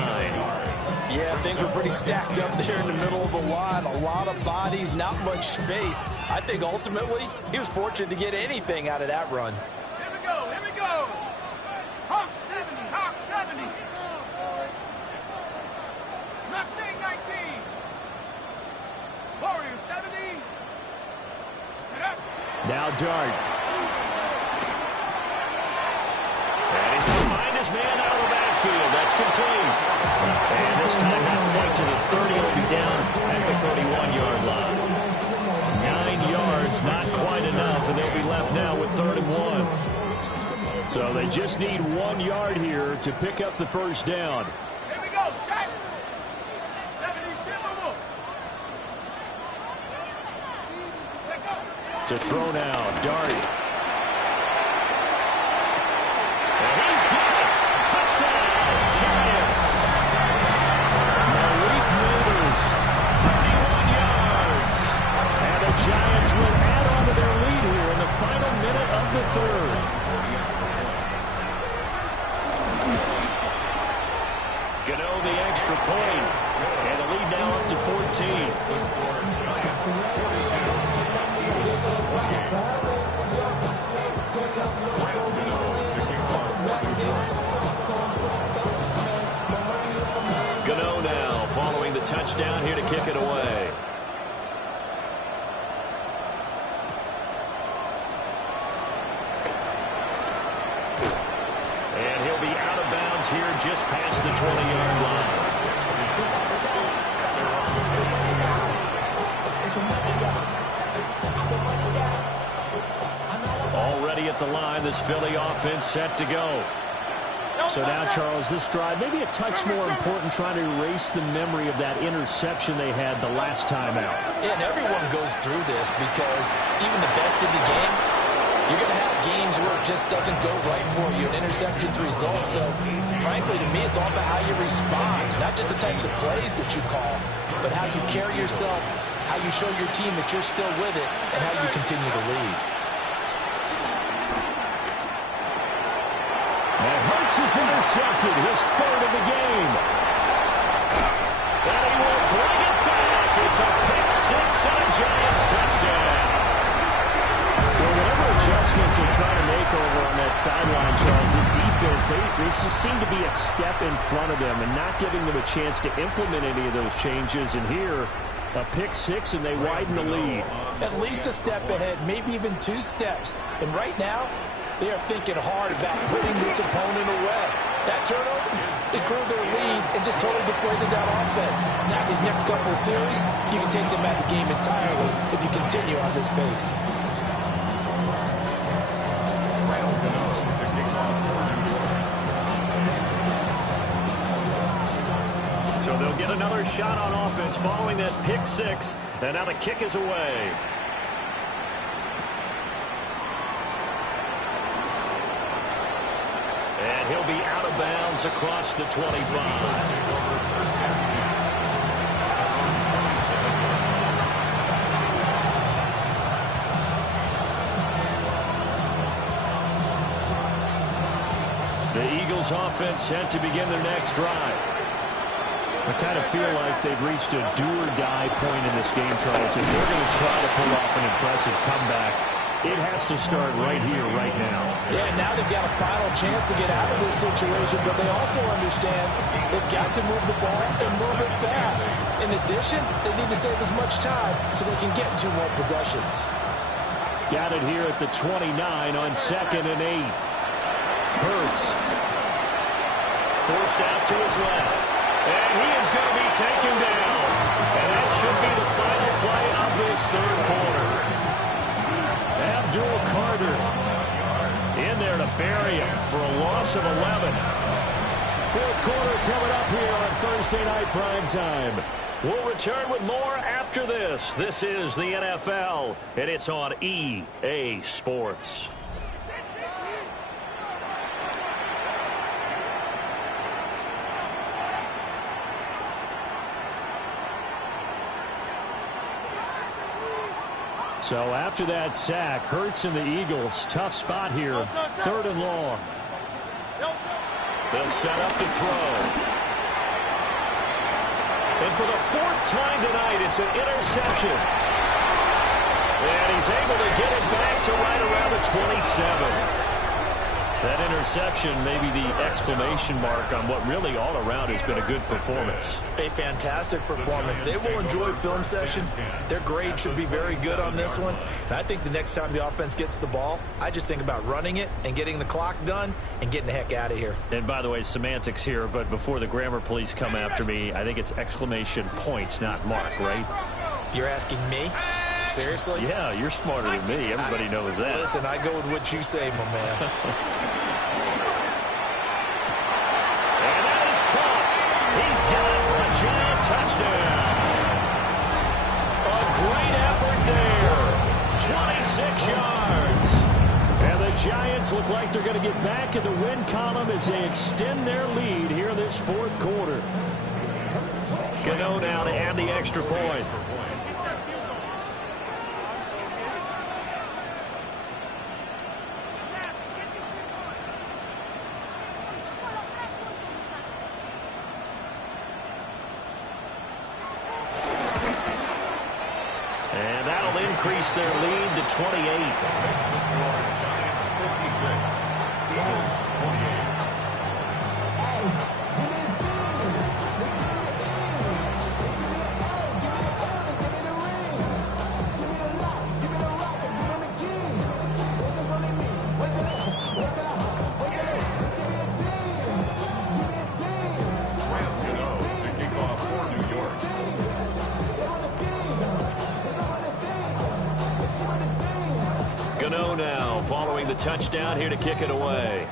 Yeah, things were pretty stacked up there in the middle of the line. A lot of bodies, not much space. I think ultimately he was fortunate to get anything out of that run. Here we go, here we go. Hawk 70, Hawk 70. Mustang 19. Warrior 70. Get up. Now Dart. And he's going to find his man out of the backfield. That's complete. And this time that point to the 30 will be down at the 31-yard line. 9 yards, not quite enough, and they'll be left now with 3rd and 1. So they just need 1 yard here to pick up the first down. Here we go, shot. 72. Take up. To throw now, Dart. And he's got it. Touchdown, Giants. Malik Neighbors, 31 yards. And the Giants will add on to their lead here in the final minute of the 3rd. Gano the extra point. And the lead now up to 14. Gano now following the touchdown here to kick it away. And he'll be out of bounds here just past the 20-yard line. Already at the line, this Philly offense set to go. So now, Charles, this drive maybe a touch more important, trying to erase the memory of that interception they had the last time out. Yeah, and everyone goes through this because even the best in the game, you're going to have games where it just doesn't go right for you. An interception's the result. So, frankly, to me, it's all about how you respond, not just the types of plays that you call, but how you carry yourself, how you show your team that you're still with it, and how you continue to lead. And Hurts is intercepted, his 3rd of the game. And he will bring it back. It's a pick 6 and a Giants touchdown. Well, whatever adjustments they're trying to make over on that sideline, Charles, this defense, they just seem to be a step in front of them and not giving them a chance to implement any of those changes. And here, a pick 6, and they widen the lead. At least a step ahead, maybe even 2 steps. And right now, they are thinking hard about putting this opponent away. That turnover, it grew their lead and just totally deflated that offense. Now, these next couple of series, you can take them out of the game entirely if you continue on this pace. So they'll get another shot on offense following that pick 6, and now the kick is away. And he'll be out of bounds across the 25. The Eagles offense set to begin their next drive. I kind of feel like they've reached a do-or-die point in this game, Charles. If they're going to try to pull off an impressive comeback, it has to start right here, right now. Yeah, now they've got a final chance to get out of this situation, but they also understand they've got to move the ball and move it fast. In addition, they need to save as much time so they can get 2 more possessions. Got it here at the 29 on 2nd and 8. Hurts. Forced out to his left. And he is going to be taken down. And that should be the final play of this 3rd quarter. Abdul Carter in there to bury him for a loss of 11. 4th quarter coming up here on Thursday Night Prime Time. We'll return with more after this. This is the NFL, and it's on EA Sports. So after that sack, Hurts and the Eagles, tough spot here, 3rd and long. They'll set up to throw. And for the 4th time tonight, it's an interception. And he's able to get it back to right around the 27. That interception may be the exclamation mark on what really all around has been a good performance. A fantastic performance. They will enjoy film session. Their grade should be very good on this one. And I think the next time the offense gets the ball, I just think about running it and getting the clock done and getting the heck out of here. And by the way, semantics here, but before the grammar police come after me, I think it's exclamation point, not mark, right? You're asking me? Seriously? Yeah, you're smarter than me. Everybody knows that. Listen, I go with what you say, my man. And that is caught. He's got it for a giant touchdown. A great effort there. 26 yards. And the Giants look like they're going to get back in the win column as they extend their lead here in this 4th quarter. Gano now to add the extra point. And that'll increase their lead to 28. Makes the score Giants 56, Eagles 28. Gano now following the touchdown here to kick it away.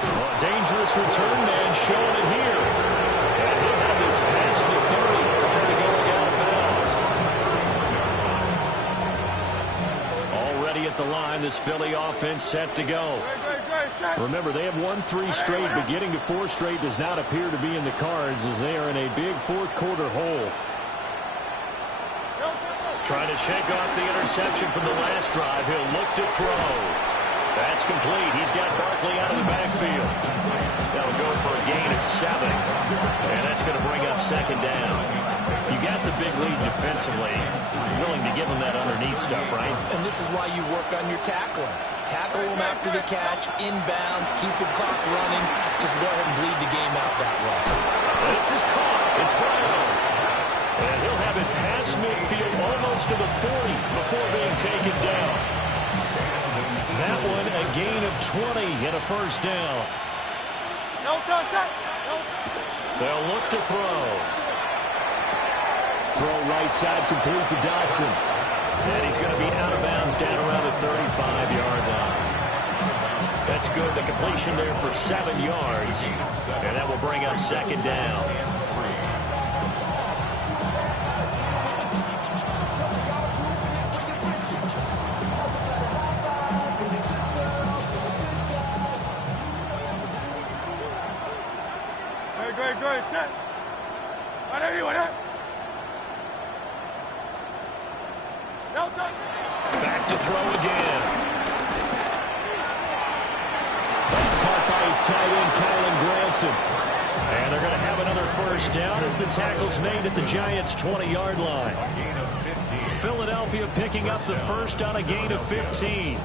Oh, dangerous return man showing it here. And he'll have this past the 30 prior to going out of bounds. Already at the line, this Philly offense set to go. Remember, they have won 3 straight, but getting to 4 straight does not appear to be in the cards as they are in a big 4th quarter hole. Trying to shake off the interception from the last drive. He'll look to throw. That's complete. He's got Barkley out of the backfield. That'll go for a gain of 7. And that's going to bring up 2nd down. You got the big lead defensively. Willing to give him that underneath stuff, right? And this is why you work on your tackling. Tackle him after the catch, inbounds, keep the clock running. Just go ahead and bleed the game out that way. This is caught. It's Brown. And he'll have it past midfield almost to the 40 before being taken down. That one a gain of 20 and a 1st down. They'll look to throw. Throw right side complete to Dotson. And he's going to be out of bounds down around the 35-yard line. That's good. The completion there for 7 yards. And that will bring up 2nd down. Good, set. Back to throw again. That's caught by his tight end, Kylan Granson. And they're going to have another 1st down as the tackle's made at the Giants' 20-yard line. Philadelphia picking up the 1st on a gain of 15.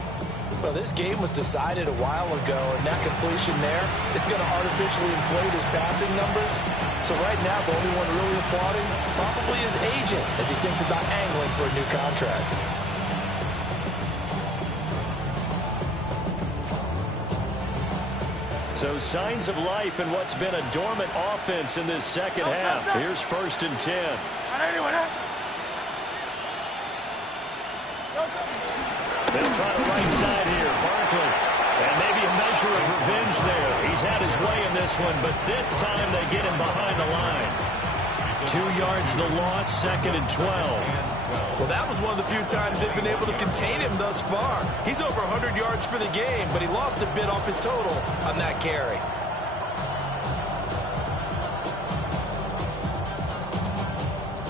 Well, this game was decided a while ago, and that completion there is going to artificially inflate his passing numbers. So right now, the only one really applauding probably his agent as he thinks about angling for a new contract. So signs of life in what's been a dormant offense in this 2nd half. Here's 1st and 10. They'll try the right side here. Barkley. And maybe a measure of revenge there. He's had his way in this one, but this time they get him behind the line. 2 yards the loss, 2nd and 12. Well, that was one of the few times they've been able to contain him thus far. He's over 100 yards for the game, but he lost a bit off his total on that carry.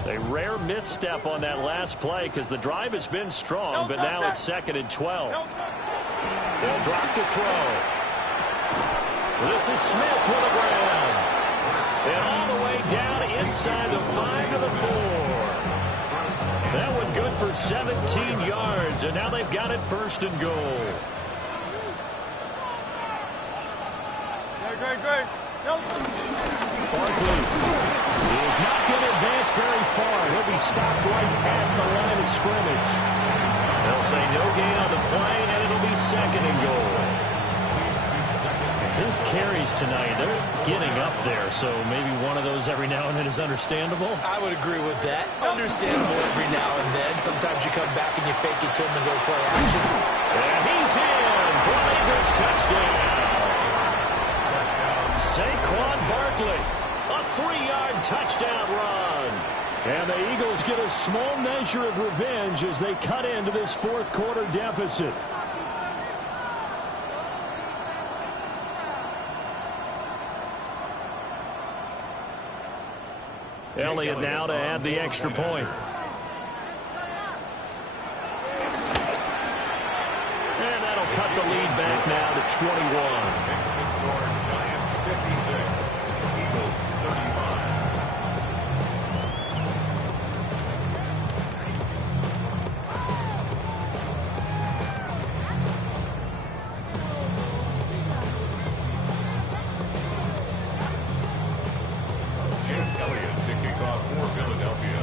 They A rare misstep on that last play because the drive has been strong, but now it's 2nd and 12. They'll drop the throw. This is Smith with a grab. And all the way down inside the 5 to the 4. That one good for 17 yards, and now they've got it 1st and goal. Barkley is not going to advance very far. He'll be stopped right at the line of scrimmage. They'll say no gain on the play, and it'll be 2nd and goal. His carries tonight, they're getting up there, so maybe one of those every now and then is understandable. I would agree with that. Understandable every now and then. Sometimes you come back and you fake it to him and go play action. And he's in for an Eagles touchdown. Saquon Barkley, a 3-yard touchdown run. And the Eagles get a small measure of revenge as they cut into this 4th quarter deficit. Elliott now to add the extra point. And that'll cut the lead back now to 21. Next to score, Giants 56, Eagles 35.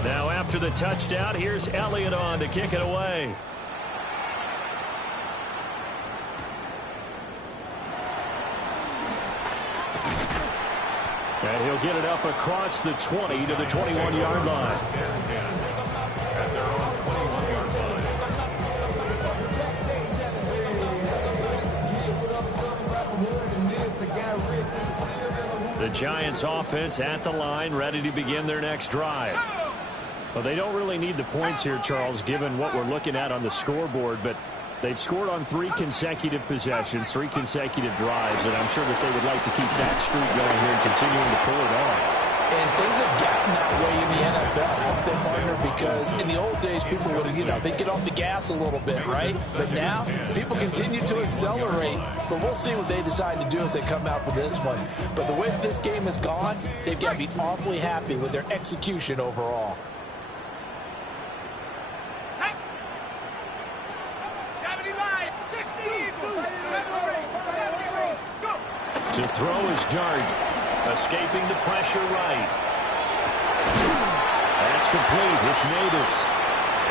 Now after the touchdown, here's Elliott on to kick it away. And he'll get it up across the 20 to the 21-yard line. At their own 21-yard line. The Giants offense at the line, ready to begin their next drive. Well, they don't really need the points here, Charles, given what we're looking at on the scoreboard, but they've scored on 3 consecutive possessions, 3 consecutive drives, and I'm sure that they would like to keep that streak going here and continuing to pull it on. And things have gotten that way in the NFL, haven't they, partner? Because in the old days, people would, they'd get off the gas a little bit, right? But now, people continue to accelerate. But we'll see what they decide to do as they come out for this one. But the way this game has gone, they've got to be awfully happy with their execution overall. 79, 60 Eagles, 70, go! To throw is Dart. Escaping the pressure right. That's complete. It's Neighbors.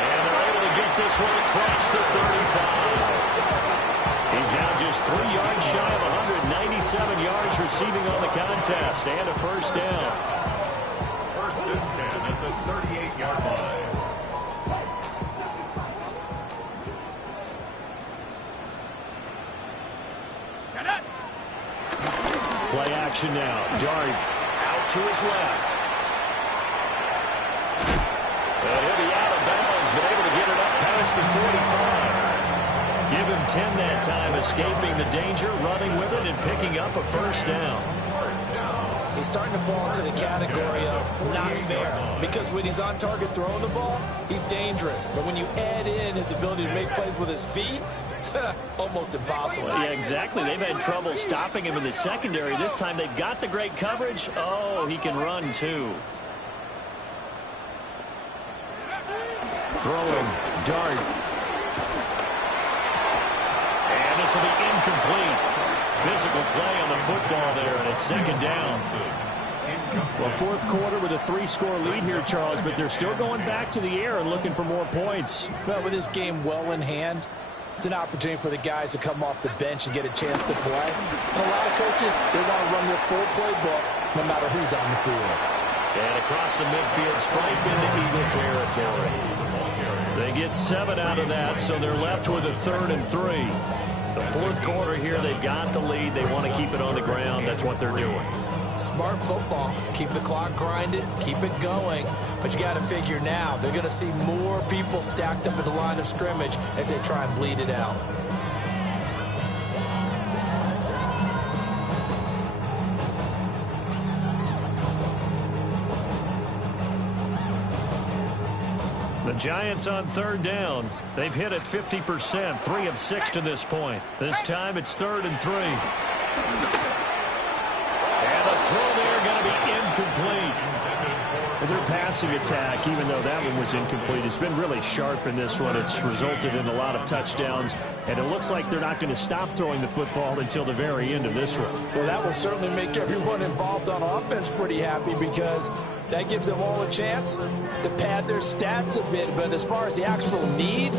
And they're able to get this one across the 35. He's now just 3 yards shy of 197 yards receiving on the contest. And a 1st down. 1st and 10 at the 38-yard line. Play action now. Dart out to his left. And he'll be out of bounds, but able to get it up past the 45. Give him 10 that time, escaping the danger, running with it, and picking up a 1st down. He's starting to fall into the category of not fair, because when he's on target throwing the ball, he's dangerous. But when you add in his ability to make plays with his feet, almost impossible. Well, yeah, exactly. They've had trouble stopping him in the secondary. This time they've got the great coverage. Oh, he can run too. Throwing, Dart. And this will be incomplete. Physical play on the football there, and it's 2nd down. Well, 4th quarter with a 3-score lead here, Charles, but they're still going back to the air and looking for more points. Well, with this game well in hand, it's an opportunity for the guys to come off the bench and get a chance to play. And a lot of coaches, they want to run their full playbook no matter who's on the field. And across the midfield, stripe into Eagle territory. They get 7 out of that, so they're left with a 3rd and 3. The 4th quarter here, they've got the lead. They want to keep it on the ground. That's what they're doing. Smart football. Keep the clock grinding. Keep it going. But you got to figure now, they're going to see more people stacked up at the line of scrimmage as they try and bleed it out. The Giants on third down. They've hit it 50%, 3 of 6 to this point. This time it's 3rd and 3. And the throw there going to be incomplete. Their passing attack, even though that one was incomplete, has been really sharp in this one. It's resulted in a lot of touchdowns, and it looks like they're not going to stop throwing the football until the very end of this one. Well, that will certainly make everyone involved on offense pretty happy because that gives them all a chance to pad their stats a bit. But as far as the actual need,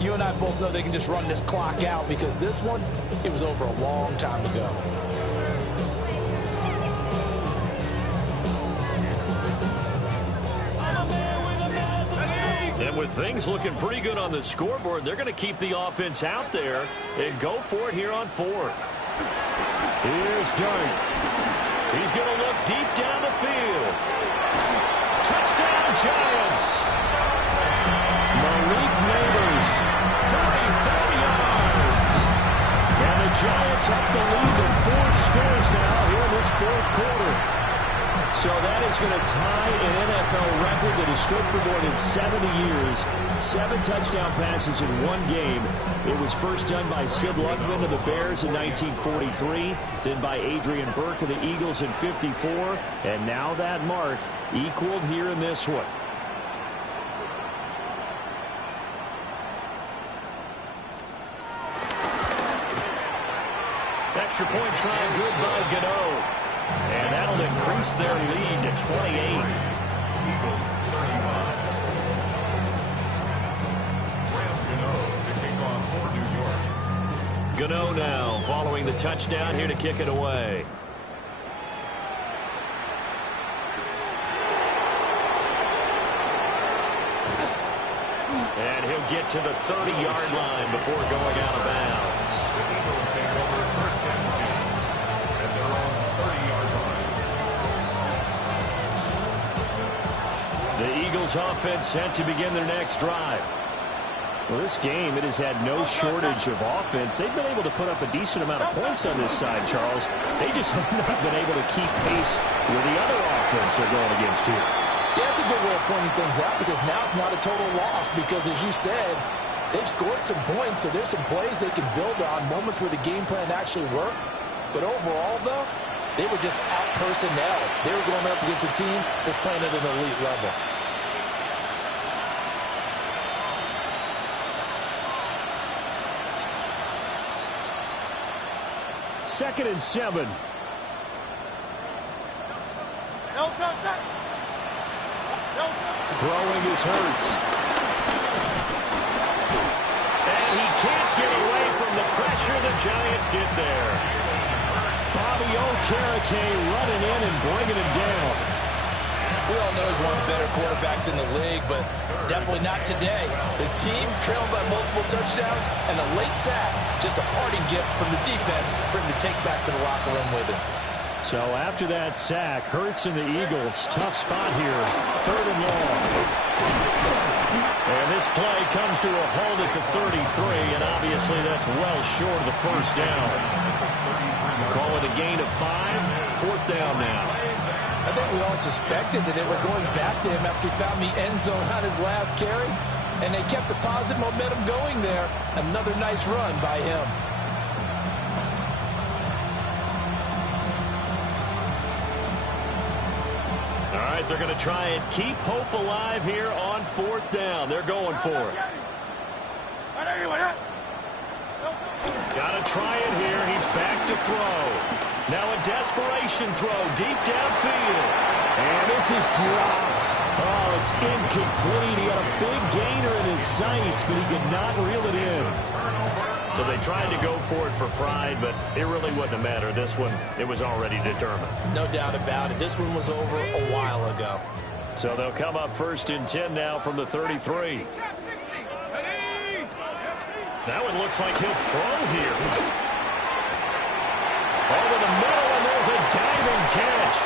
you and I both know they can just run this clock out because this one, it was over a long time ago. And with things looking pretty good on the scoreboard, they're going to keep the offense out there and go for it here on 4th. Here's Dart. He's going to look deep down the field. Touchdown, Giants. Malik Neighbors, 34 yards. And the Giants up the lead to 4 scores now here in this 4th quarter. So that is going to tie an NFL record that has stood for more than 70 years. 7 touchdown passes in one game. It was first done by Sid Luckman of the Bears in 1943, then by Adrian Burke of the Eagles in 54, and now that mark equaled here in this one. Extra point try good by Gano. And that'll increase their lead to 28. Eagles 35. Gano to kick off for New York. Gano now following the touchdown here to kick it away. And he'll get to the 30-yard line before going out of bounds. The Eagles take over 1st and 10 at their own 30-yard line. The Eagles offense set to begin their next drive. Well, this game, it has had no shortage of offense. They've been able to put up a decent amount of points on this side, Charles. They just have not been able to keep pace with the other offense they're going against here. Yeah, that's a good way of pointing things out because now it's not a total loss because, as you said, they've scored some points, so there's some plays they can build on, moments where the game plan actually worked. But overall, though, they were just out-personnel. They were going up against a team that's playing at an elite level. Second and 7. Throwing is Hurts. And he can't get away from the pressure. The Giants get there. Bobby Okereke running in and bringing him down. We all know he's one of the better quarterbacks in the league, but definitely not today. His team trailing by multiple touchdowns, and a late sack, just a parting gift from the defense for him to take back to the locker room with him. So after that sack, Hurts and the Eagles, tough spot here, 3rd and long. And this play comes to a halt at the 33, and obviously that's well short of the first down. Call it a gain of 5, 4th down now. I think we all suspected that they were going back to him after he found the end zone on his last carry, and they kept the positive momentum going there. Another nice run by him. All right, they're going to try and keep hope alive here on 4th down. They're going for it. Got to try it here. He's back to throw. Now a desperation throw deep downfield. And this is dropped. Oh, it's incomplete. He had a big gainer in his sights, but he could not reel it in. So they tried to go for it for pride, but it really wouldn't have mattered. This one, it was already determined. No doubt about it. This one was over a while ago. So they'll come up 1st and 10 now from the 33. That one looks like he'll throw here. Over the middle, and there's a diving catch.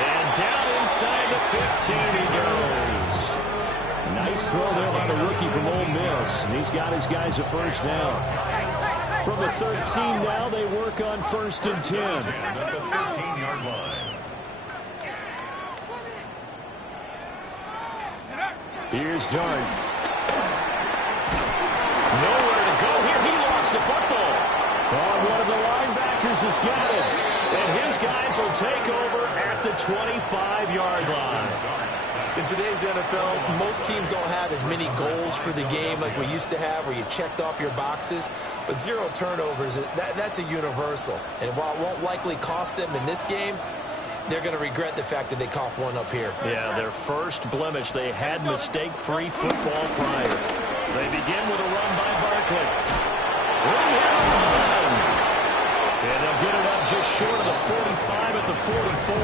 And down inside the 15 he goes. Nice throw there by the rookie from Ole Miss. And he's got his guys a first down. From the 13 now, they work on 1st and 10. At the 13-yard line. Here's Dart. Nowhere to go here. He lost the football. Oh, one of the linebackers has got it. And his guys will take over at the 25-yard line. In today's NFL, most teams don't have as many goals for the game like we used to have where you checked off your boxes. But 0 turnovers, that's a universal. And while it won't likely cost them in this game, they're going to regret the fact that they coughed one up here. Yeah, their first blemish. They had mistake-free football prior. They begin with a run by Barkley. Run here to run. And they'll get it up just short of the 45 at the 44.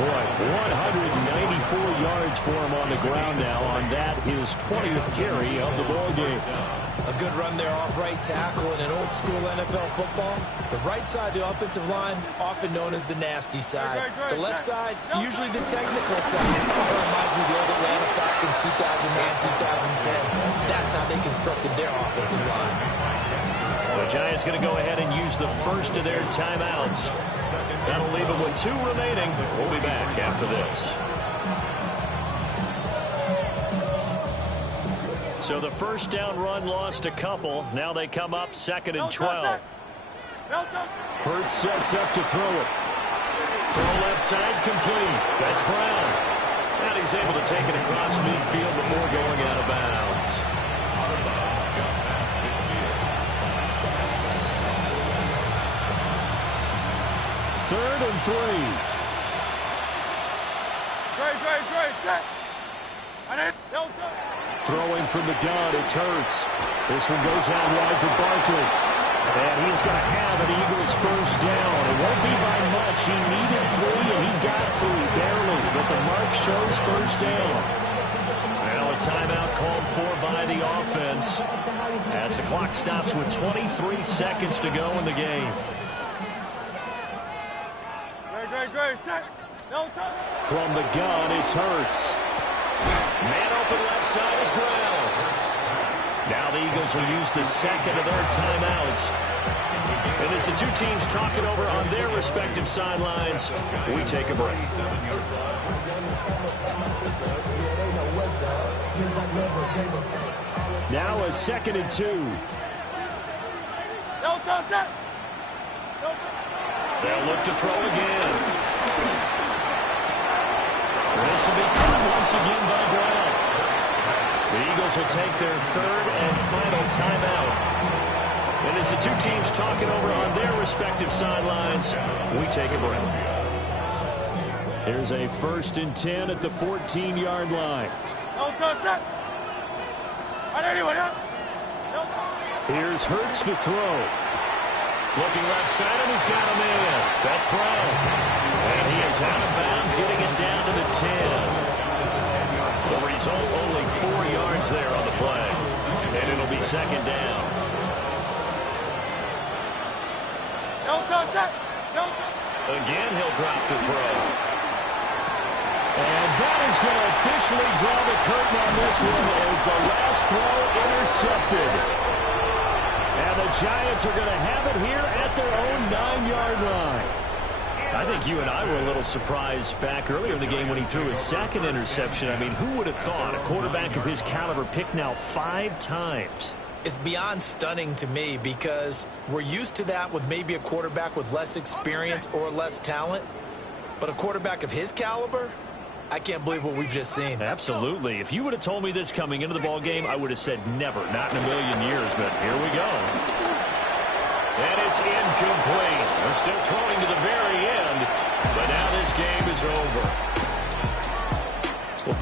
Boy, 194 yards for him on the ground now. On that, his 20th carry of the ball game. A good run there off right tackle in an old-school NFL football. The right side of the offensive line, often known as the nasty side. The left side, usually the technical side. It reminds me of the old Atlanta Falcons 2009-2010. That's how they constructed their offensive line. The Giants going to go ahead and use the first of their timeouts. That'll leave them with 2 remaining. We'll be back after this. So the first down run lost a couple. Now they come up 2nd and 12. Hurts sets up to throw it. Throw left side complete. That's Brown. And he's able to take it across midfield before going out of bounds. Third and 3. Throwing from the gun, it's Hurts. This one goes out wide for Barkley. And he's going to have an Eagles first down. It won't be by much. He needed 3, and he got 3, barely. But the mark shows first down. Now a timeout called for by the offense as the clock stops with 23 seconds to go in the game. From the gun, it's Hurts. Man open left side is Brown. Now the Eagles will use the second of their timeouts. And as the two teams talk it over on their respective sidelines, we take a break. Now a 2nd and 2. They'll look to throw again. This will be caught once again by Brown. The Eagles will take their 3rd and final timeout. And as the two teams talk it over on their respective sidelines, we take a break. Here's a 1st and 10 at the 14-yard line. Here's Hurts to throw. Looking left side, and he's got a man. That's Brown. And he is out of bounds, getting it down to the 10. The result, only 4 yards there on the play. And it'll be 2nd down. Again, he'll drop to throw. And that is going to officially draw the curtain on this one as the last throw intercepted. And the Giants are going to have it here at their own 9-yard line. I think you and I were a little surprised back earlier in the game when he threw his 2nd interception. I mean, who would have thought a quarterback of his caliber picked now 5 times? It's beyond stunning to me because we're used to that with maybe a quarterback with less experience or less talent. But a quarterback of his caliber, I can't believe what we've just seen. Absolutely. If you would have told me this coming into the ball game, I would have said never, not in a million years. But here we go. And it's incomplete. They're still throwing to the very end. But now this game is over. Well,